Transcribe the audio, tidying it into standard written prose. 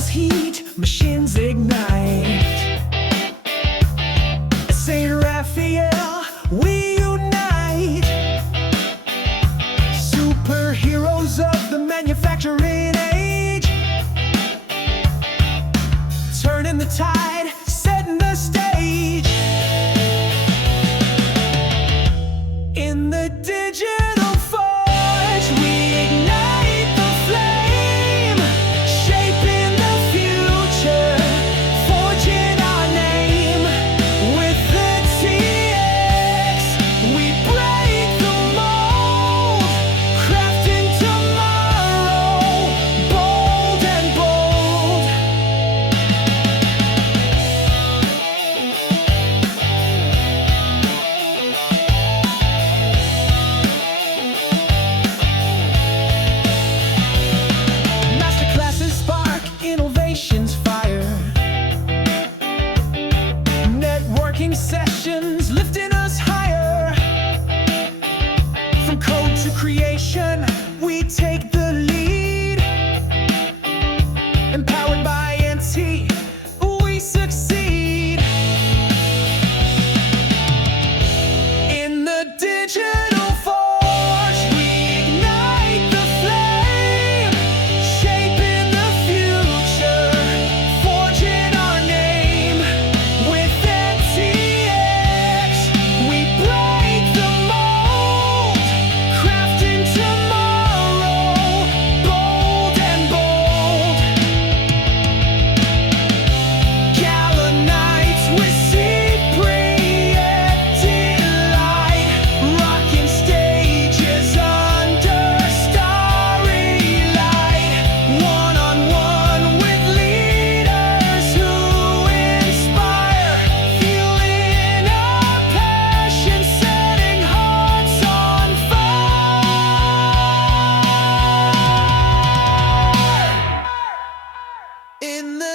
Metals heat, machines ignite. Saint Raphael, we unite. Superheroes of the manufacturing age, turning the tide, setting the stage. In the digital forge, we ignite the flame, shaping the future, forging our name. With the TX, we break the mold, crafting tomorrow, bold and bold. Masterclasses spark, innovations fire. Networking sessions lifting us higher. From code to creation, we take the lead. Empowered by ENCY, we succeed. In the digital forge, we ignite the flame, shaping the future, forging our name. With NCX, we break the mold, crafting tomorrow, bold and bold. Gala nights with Cypriot delight, rocking stages under starry light. One-on-one with leaders who inspire, fueling our passion, setting hearts on fire. In the